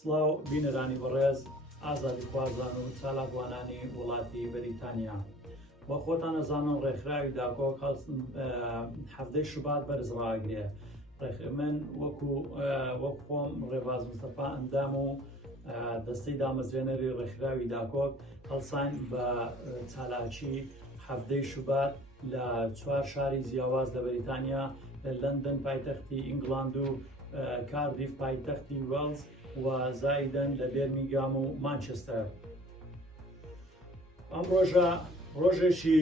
سڵاو بینەرانی بەڕێز ئازادی خوازان و چالاکوانانی وڵاتی بەریتانیا بۆ خۆتان ئەزانن ڕێکخراوی داکۆک هەفتەی شوبات بەرزڕاگرێ. من وەکو خۆم ڕێباز مستەفا ئەندام و دەستەی دامەزرێنەری ڕێکخراوی داکۆک هەڵسان بە چالاکی هەفتەی شوبات لە 4 شاری جیاواز لە بەریتانیا لە لەندەن پایتەختی ئینگڵاند و کاردیف پایتەختی وێڵز و زایدەن لە بێرمیگام و مانچستەر. ئەم ڕۆژێکی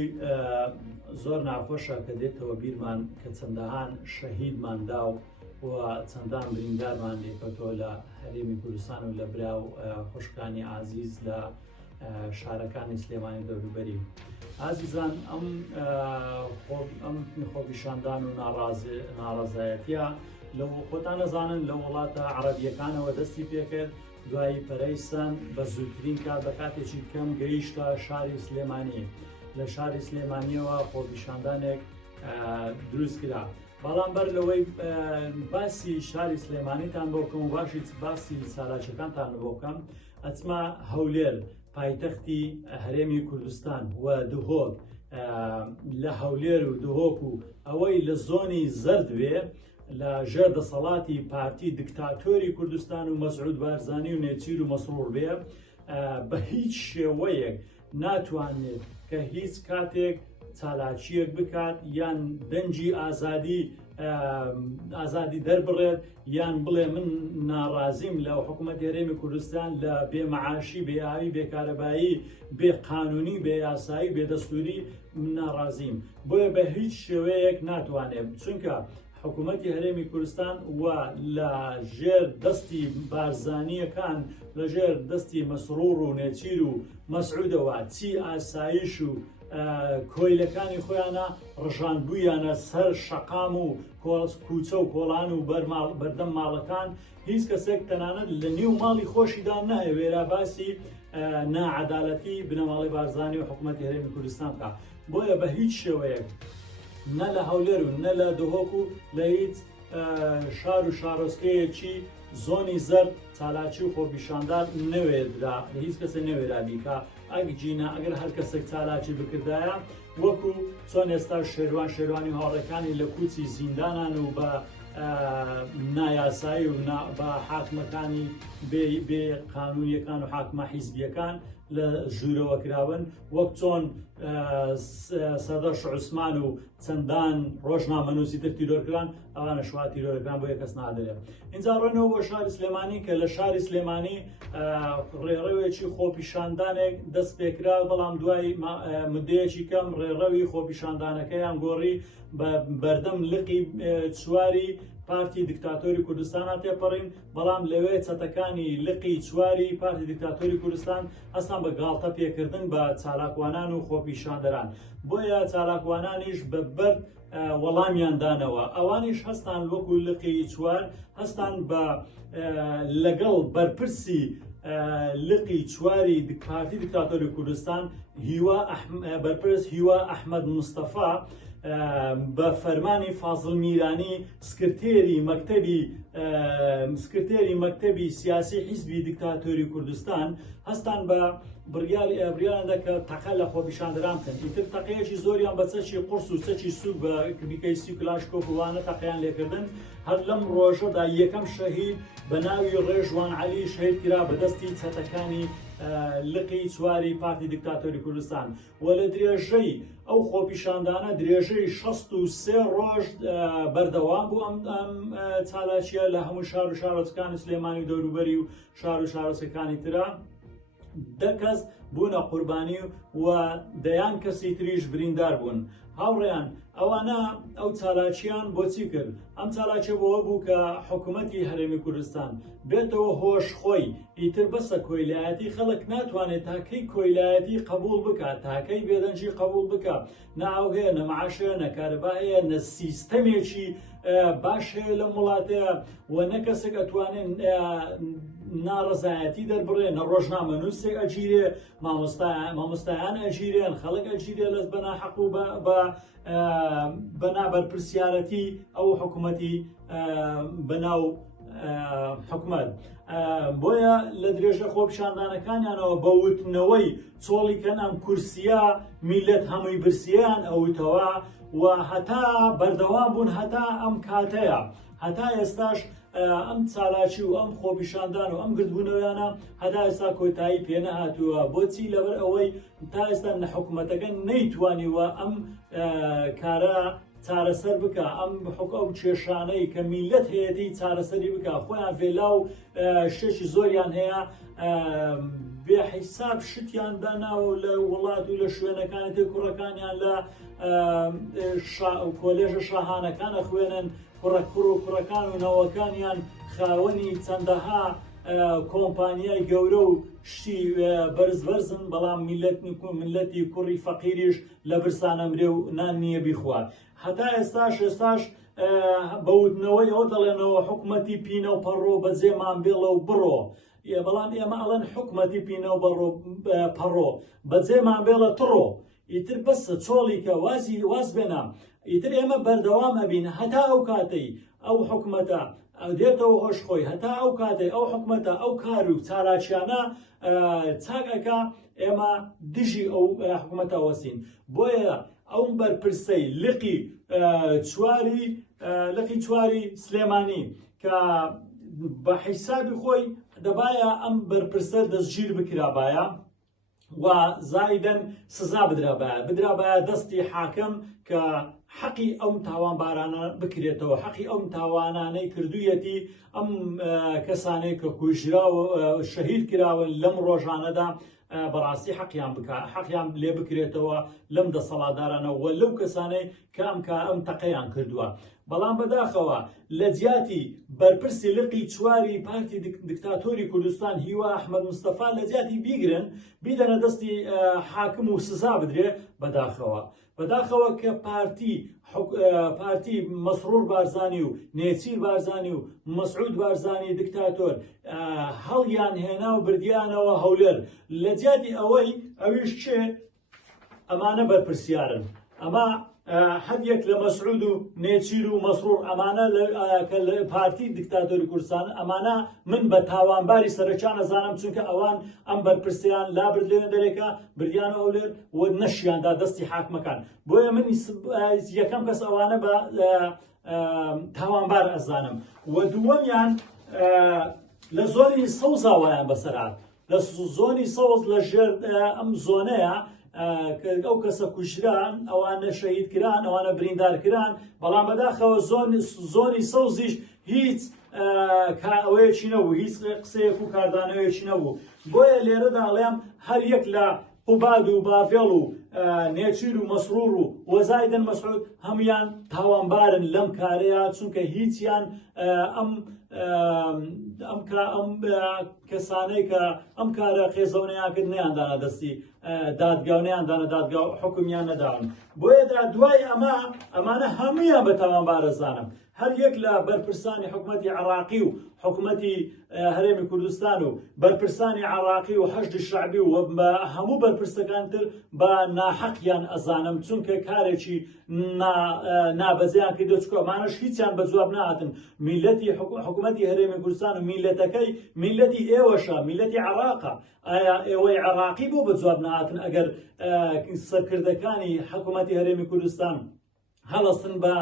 زۆر ناخۆشە کە دێتەوە بیرمان کە چەندەهان شەهیدماندا و چەندان بریندارمان لێکەوتەوە لە هەرێمی کوردستان و لە برا و خوشکانی عزیز لە شارەکانی سلێمانی دەوروبەری. ئازیزان، ئەم خۆپیشاندان و ناڕازایەتیە لەو خۆتان نەزانن لە وڵاتە عەرەبیەکانەوە دەستی پێکرد دوایی پەرەیسان بە زووترین کات بە کاتێکی کەم گەیشتە شاری سلێمانی. لە شاری سلێمانیەوە خۆپیشاندانێک دروست کرا. بەڵام بەر لەوەی باسی شاری سلێمانیتان بۆ بکەم و باسی سالاچەکانتان بۆ بکەم، ئەچمە هەولێر پایتەختی هەرێمی کوردستان و دهۆک. لە هەولێر و دهۆک و ئەوەی لە زۆنی زەرد بێ لە ژێر دەسەڵاتی پارتی دکتاتۆری کوردستان و مەسعود بارزانی و نێچیر و مەسرور بێ، بە هیچ شێوەیەک ناتوانێت کە هیچ کاتێک چالاکیەک بکات یان دەنجی ئازادی دەربڕێت یان بڵێ من ناڕازیم لە حکوومەتی هەرێمی کوردستان لە بێمەعاشی، بێئاوی، بێکارەبایی، بێقانونی، بێیاسایی، بێدەستوری من ناڕازیم. بۆیە بە هیچ شێوەیەک ناتوانێت، چونکە حکوومەتی هەرێمی کوردستان و لە ژێر دەستی بارزانیەکان، لە ژێر دەستی مەسرور و نێچیر و مەسعودەوە چی ئاسایش و کۆیلەکانی خۆیانە ڕژاندبوویانە سەر شەقام و کوچە و کۆڵان و بەردەم ماڵەکان. هیچ کەسێک تەنانەت لە نێو ماڵی خۆشیدا نایوێرا باسی نائەدالەتی بنەماڵی بارزانی و حکوومەتی هەرێمی کوردستان بکات. بۆیە بە هیچ شێوەیەک نە لە هەولێر و نە لە دهۆک و لە هیچ شار و شارۆچکەیەکی زۆنی زەرد چالاکی و خۆپیشاندان نەوێرا، هیچ کەسێک نەوێرا بیکە. ئەگەر هەر کەسێک چالاکی بکردایە، وەکو چۆن ئێستا شێروانی هاوڕێکانی لە کوچی زیندانان و بە نایاسایی و بە حاکمەکانی بێ قانونیەکان و حاکمە حیزبیەکان لە ژوورەوە کراون، وەک چۆن سەدەش عوسمان و چەندان ڕۆژنامەنووسی تر تیرۆرکران، ئەوانە شوا تیرۆرەکران بۆ یەکەس نادرێت. اینجا ڕۆینەوە بۆ شاری سلێمانی کە لە شاری سلێمانی ڕێڕەوێکی خۆپیشاندانێک دەست پێکرا، بەڵام دوای مدەیەکی کەم ڕێڕەوی خۆپیشاندانەکەیان گۆڕی بە بەردەم لقی چواری پارتی دکتاتۆری کوردستان تێپەڕین. بەڵام لەوێ چەتەکانی لقی چواری پارتی دکتاتۆری کوردستان هەستان بە گاڵتە پێکردن بە چالاکوانان و خۆپیشاندەران. بۆیە چالاکوانانیش بە بەرد وەڵامیان دانەوە. ئەوانیش هەستان وەکو لقی چوار هەستان بە لەگەڵ بەرپرسی لقی چواری پارتی دکتاتۆری کوردستان بەرپرس هیوا ئەحمەد مستەفا بە فەرمانی فازڵ میرانی سکرتێری مەکتەبی سیاسی حیزبی دکتاتۆری کوردستان هەستان بە بڕیاردا کە تەقە لە خۆپیشاندەران بکەن. ئیتر تەقەیەکی زۆریان بە چەکی قورس و چەکی سووک بە بیکەیسی و کلاشکۆفوانە تەقەیان لێکردن. هەر لەم ڕۆژەدا یەکەم شەهید بە ناوی ڕێژوان عەلی شەهید کرا بە دەستی چەتەکانی لقی چواری پارتی دکتاتۆری کوردستان. و لە درێژەی ئەو خۆپیشاندانە درێژەی 63 ڕۆژ بەردەوام بوو ئەم چالاکیە لە هەموو شار و شارۆچکانی سلێمانی و دەوروبەری و شار و شارۆچکەکانی ترە. 10 کەس بوونە قوربانی و دەیان کەسی تریش بریندار بوون. هاوڕێیان، ئەوانە ئەو چالاکیان بۆچی کرد؟ ئەم چالاکیە بۆەوە بوو کە حکوومەتی هەرێمی کوردستان بێتەوە هۆشخۆی. ئیتر بەسە کۆیلایەتی خەڵک ناتوانێت تاکەی کۆیلایەتی قبول بکات، تاکەی بێدەنجی قبول بکات. نەئاو هەیە، نەمەعاش هەیە، نەکارەبا هەیە، نە سیستەمێکی باش هەیە لەم وڵاتەیە، و نە کەسێک ئەتوانێت ناڕەزایەتی دەربڕێ، نە ڕۆژنامەنووسێک ئەگیرێ، مامۆستایان ئەگیرێن، خەڵک ئەگیرێ لەس بەناحەق و بەنابەرپرسیارەتی ئەو حکوومەتی بەناو حکومەت بۆیە لە درێژە خۆپیشاندانەکانیانەوە بەوتنەوەی چۆڵیکەن ئەم کورسیە میلەت هەمووی برسییان ئەوتەوە و هەتا بەردەوام بوون هەتا ئەم کاتەیە هەتا ئێستاش ئەم چالاکی و ئەم خۆپیشاندان و ئەم گردبوونەوەیانە هەتا ئێستا کۆتایی پێ نەهاتووە بۆچی لەبەر ئەوەی تا ئێستا نەحکومەتەکە نەیتوانیوە ئەم کارە چارەسەر بکە ئەم ئەو کێشانەی کە میلەت هەیەی چارەسەری بکە خۆیان فێلا و شتێکی زۆریان هەیە بێحیساب شتیان داناوە لە وڵات و لە شوێنەکانی تێ کوڕەکانیان لە کۆلێژە شاهانەکانە خوێنن کوڕەکوڕ و کوڕەکان و نەوەکانیان خاوەنی چەندەها کۆمپانیای گەورە و شتی بەرزبەرزن بەڵام میلەتی کوڕی فەقیریش لە برسانە مرێ و نان نییە بیخوات هەتا ئێستاش بەوتنەوەی ئەوە دەڵێنەوە حکومەتی پینە و پەڕۆ بەجێمان بێڵە و بڕۆ بەڵام ئێمە ئەڵەن حکومەتی پینە و پەڕۆ بەجێمان بێڵە تڕۆ ئیتر بەسە چۆڵی کە واز بێنە ئیتر ئێمە بەردەوام ئەبین هەتا ئەو کاتەی ئەو حکومەتە دێتەوە هۆشخۆی هەتا ئەو کاتەی ئەو حکومەتە ئەو کار و چالاکیانە چاکەکە ئێمە دژی ئەو حکومەتە وەسین بۆیە ئەو بەرپرسەی لقی چواری سلێمانی کە بە حیسابی خۆی دەبایە ئەم بەرپرسە دەستگیر بکرابایە و زایدەن سزا بدرابایە دەستی حاکم کە حەقی ئەم تاوانبارانە بکرێتەوە حەقی ئەم تاوانانەی کردوویەتی ئەم کەسانەی کە کوژرا و شەهید کراون لەم ڕۆژانەدا بەڕاستی حەقیان لێ بکرێتەوە لەم دەسەڵاتدارانەوە لەو کەسانەی کە ئەم تەقەیان کردووە بەڵام بەداخەوە لە جیاتی بەرپرسی لقی چواری پارتی دیکتاتۆری کوردستان هیوا ئەحمەد مستەفا لە جیاتی بیگرن بیدەنە دەستی حاکم و سزا بدرێ بەداخەوە کە پارتی مەسرور بارزانی و نێچیر بارزانی و مەسعود بارزانی دیکتاتۆر هەڵیان هێنا و بردیانەوە هەولێر لە جیاتی ئەویش چێ ئەمانە بەرپرسیارن ئەمە هەندێک لە مەسعود و نێچیر و مەسرور ئەمانە لە پارتی دیکتاتۆری کوردستان ئەمانە من بە تاوانباری سەرچان ئەزانم چونکە ئەوان ئەم بەرپرسیان لابرد لێنە دەرێکە بردیانە هەولێر و نەشیاندا دەستی حاکمەکان بۆیە من یەکەم کەس ئەوانە بە تاوانبار ئەزانم و دووەمیان لە زۆری سەوزاوایان بەسەرات لە زۆنی سەوز لە ژێر ئەم زۆنەیە ئەو کەسە کوژران ئەوانە شەهید کران ئەوانە بریندار کران بەڵام بەداخەوە زۆنی سەوزیش هیچ ئەوەیەکی نەبوو هیچ قسەیەک و کاردانەوەیەکی نەبوو بۆیە لێرەدا ئەڵێم هەر یەک لە قوباد و بافێڵ و نێچیر و مەسرور و وەزایدن مەسعود هەمویان تاوانبارن لەم کارەیە چونکە هیچیان ئەم کەسانەی کە ئەم کارە خێزەونەیان کرد نەیاندانە دەستی دادگاونەیاندانە دادگا حکمیان نەداون بۆیەدا دوای ئەمانە هەمویان بە تاوانبارە زانم هەر یەک لە بەرپرسانی حکومەتی عراقی و حکومەتی هەرێمی کوردستان و بەرپرسانی عراقی و حەشدی شعبی و هەموو بەرپرسەکان تر بە ناحەقیان ئەزانم چونکە کارێکی نابەزیان کردو چکۆ ئەمانەش هیچیان بە جواب نهاتن میلەتی حکومەتی هەرێمی کوردستان و میلەتەکەی میلەتی ئێوەشە میلەتی عراقە ئایا ئێوەی عراقی بۆ بە جواب نهاتن ئەگەر سەرکردەکانی حکومەتی هەرێمی کوردستان هەڵەستن بە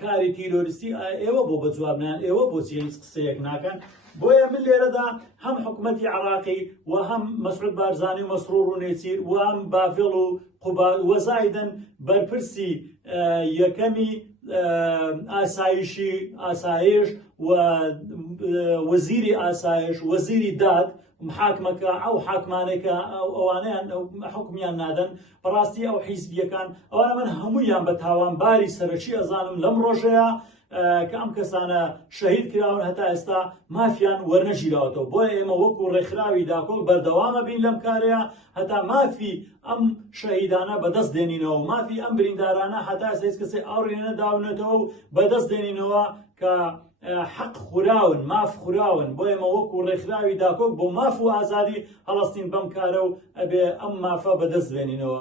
کاری تیرۆریستی ئێوە بۆ بە جواب نان ئێوە بۆچی هیچ قسەیەک ناکەن بۆیە من لێرەدا هەم حکومەتی عراقی و هەم مەسعود بارزانی و مەسرور و نێچیر و هەم بافێڵ و قوباد وەزایدن بەرپرسی یەکەمی ئاسایش و وەزیری ئاسایش وەزیری داد محاکمەکە ئەو حاکمانێکە ئەوانیان حکمیان نادەن بەڕاستی ئەو حیزبیەکان ئەوانە من هەموویان بە تاوانباری سەرەکی ئەزانم لەم ڕۆژەیە کە ئەم کەسانە شەهید کراون هەتا ئێستا مافیان وەرنەژیراوەتەوە بۆیە ئێمە وەکو ڕێکخراوی داکۆ بەردەوامە بین لەم کارەیە هەتا مافی ئەم شەهیدانە بەدەست دێنینەوە مافی ئەم بریندارانە هەتا ئێستا هیچ کەسێ ئاوڕێ نەداونێتەوە و بەدەست دێنینەوە کە حق خوراون ماف خوراون بۆ ئێمە وەکو ڕێکخراوی داکۆک بۆ ماف و ئازادی هەڵەستین بەم کارە و ئەبێ ئەم مافە بەدەست بێنینەوە